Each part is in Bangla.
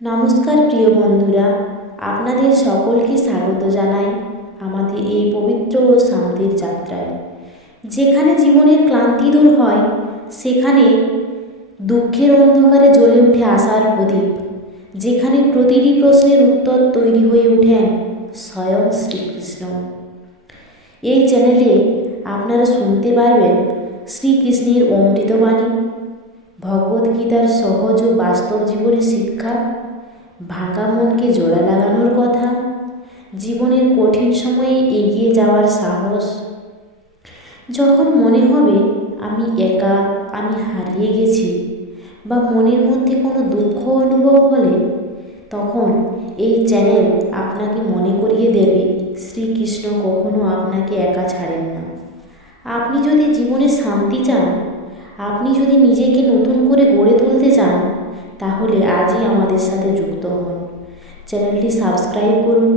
নমস্কার প্রিয় বন্ধুরা, আপনাদের সকলকে স্বাগত জানাই আমাদের এই পবিত্র ও শান্তির যাত্রায়। যেখানে জীবনের ক্লান্তি দূর হয়, সেখানে দুঃখের অন্ধকারে জ্বলে উঠে আশার প্রদীপ। যেখানে প্রতিটি প্রশ্নের উত্তর তৈরি হয়ে ওঠেন স্বয়ং শ্রীকৃষ্ণ। এই চ্যানেলে আপনারা শুনতে পারবেন শ্রীকৃষ্ণের অমৃতবাণী, ভগবদ্গীতার সহজ ও বাস্তব জীবনের শিক্ষা, ভাঙা মনকে জোড়া লাগানোর কথা, জীবনের কঠিন সময়ে এগিয়ে যাওয়ার সাহস। যখন মনে হবে আমি একা, আমি হারিয়ে গেছি, বা মনের মধ্যে কোনো দুঃখ অনুভব হলে, তখন এই চ্যানেল আপনাকে মনে করিয়ে দেবে শ্রীকৃষ্ণ কখনো আপনাকে একা ছাড়েন না। আপনি যদি জীবনে শান্তি চান, আপনি যদি নিজেকে নতুন করে গড়ে তুলতে চান, তাহলে আজই আমাদের সাথে যুক্ত হন। চ্যানেলটি সাবস্ক্রাইব করুন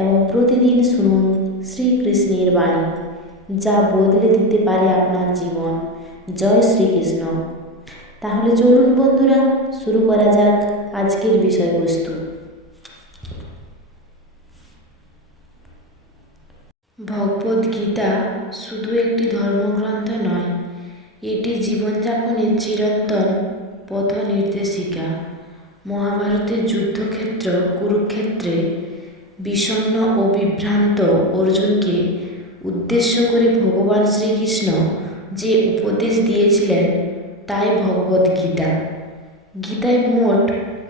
এবং প্রতিদিন শুনুন শ্রীকৃষ্ণের বাণী, যা বদলে দিতে পারে আপনার জীবন। জয় শ্রীকৃষ্ণ। তাহলে চলুন বন্ধুরা, শুরু করা যাক আজকের বিষয়বস্তু। ভগবদ্গীতা শুধু একটি ধর্মগ্রন্থ নয়, এটি জীবনযাপনের চিরন্তন পথ নির্দেশিকা। মহাভারতের যুদ্ধক্ষেত্র কুরুক্ষেত্রে বিষণ্ণ ও বিভ্রান্ত অর্জুনকে উদ্দেশ্য করে ভগবান শ্রীকৃষ্ণ যে উপদেশ দিয়েছিলেন তাই ভগবদ্গীতা। গীতায় মোট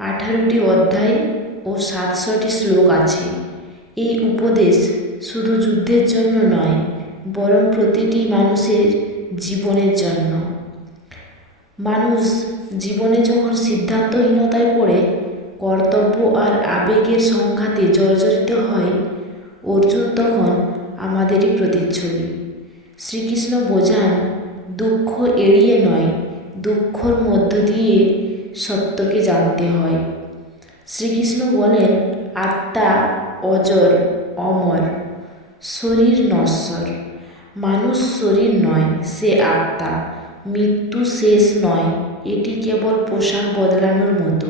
18টি অধ্যায় ও 700টি শ্লোক আছে। এই উপদেশ শুধু যুদ্ধের জন্য নয়, বরং প্রতিটি মানুষের জীবনের জন্য। মানুষ জীবনে যখন সিদ্ধান্তহীনতায় পড়ে, কর্তব্য আর আবেগের সংঘাতে জর্জরিত হয়, অর্জুন তখন আমাদেরই প্রতিচ্ছবি। শ্রীকৃষ্ণ বোঝান, দুঃখ এড়িয়ে নয়, দুঃখর মধ্য দিয়ে সত্যকে জানতে হয়। শ্রীকৃষ্ণ বলেন, আত্মা অজর, অমর, শরীর নশ্বর। মানুষ শরীর নয়, সে আত্মা। মৃত্যু শেষ নয়, এটি কেবল পোশাক বদলানোর মতো।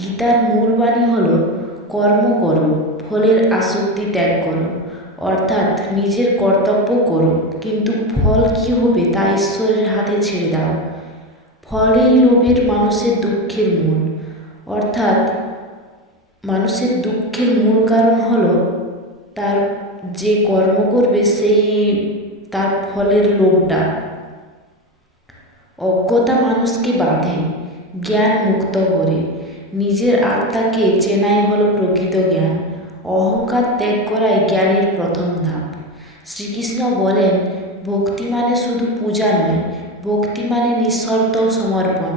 গীতার মূল বাণী হল, কর্ম করো, ফলের আসক্তি ত্যাগ করো। অর্থাৎ নিজের কর্তব্য করো, কিন্তু ফল কী হবে তা ঈশ্বরের হাতে ছেড়ে দাও। ফলের লোভের মানুষের দুঃখের মূল। অর্থাৎ মানুষের দুঃখের মূল কারণ হলো তার যে কর্ম করবে সেই তার ফলের লোভটা। অজ্ঞতা মানুষকে বাঁধে, জ্ঞান মুক্ত করে। নিজের আত্মাকে চেনাই হলো প্রকৃত জ্ঞান। অহংকার ত্যাগ করাই জ্ঞানের প্রথম ধাপ। শ্রীকৃষ্ণ বলেন, ভক্তি মানে শুধু পূজা নয়, ভক্তি মানে নিঃশর্ত সমর্পণ।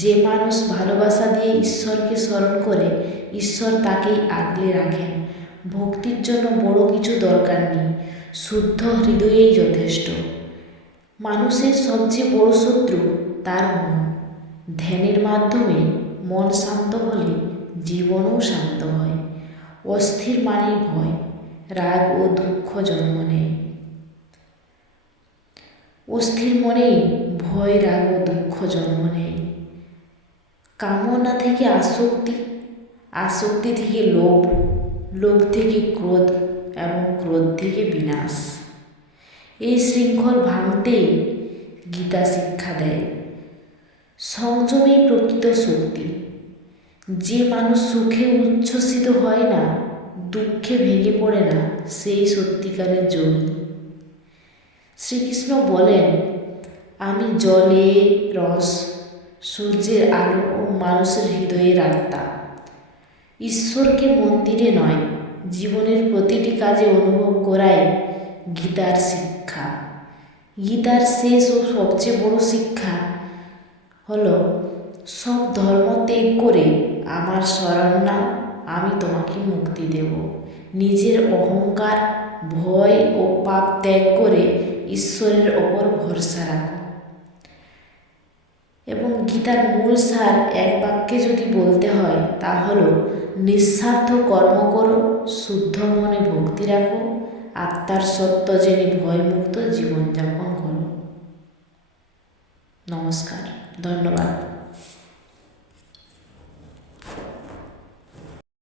যে মানুষ ভালোবাসা দিয়ে ঈশ্বরকে স্মরণ করে, ঈশ্বর তাকেই আগলে রাখেন। ভক্তির জন্য বড় কিছু দরকার নেই, শুদ্ধ হৃদয়েই যথেষ্ট। মানুষের সবচেয়ে বড় শত্রু তার মন। ধ্যানের মাধ্যমে মন শান্ত হলে জীবনও শান্ত হয়। অস্থির মানেই ভয়, রাগ ও দুঃখ জন্ম নেয়। অস্থির মনেই ভয়, রাগ ও দুঃখ জন্ম নেয়। কামনা থেকে আসক্তি, আসক্তি থেকে লোভ, লোভ থেকে ক্রোধ এবং ক্রোধ থেকে বিনাশ। এই শৃঙ্খল ভাঙতেই গীতা শিক্ষা দেয়। সংযমই প্রকৃত শক্তি। যে মানুষ সুখে উচ্ছ্বসিত হয় না, দুঃখে ভেঙে পড়ে না, সেই সত্যিকারের যোগী। শ্রীকৃষ্ণ বলেন, আমি জলে রস, সূর্যের আলো ও মানুষের হৃদয়ের আত্মা। ঈশ্বরকে মন্দিরে নয়, জীবনের প্রতিটি কাজে অনুভব করাই গীতার শিক্ষা। গীতার শেষ ও সবচেয়ে বড় শিক্ষা হলো, সব ধর্ম ত্যাগ করে আমার শরণ নাও, আমি তোমাকে মুক্তি দেব। নিজের অহংকার, ভয় ও পাপ ত্যাগ করে ঈশ্বরের ওপর ভরসা রাখো। এবং গীতার মূল সার এক বাক্যে যদি বলতে হয়, তা হলো, নিঃস্বার্থ কর্ম করো, শুদ্ধ মনে ভক্তি রাখো, আত্মার সত্য জেনে ভয়মুক্ত জীবনযাপন করো। নমস্কার, ধন্যবাদ।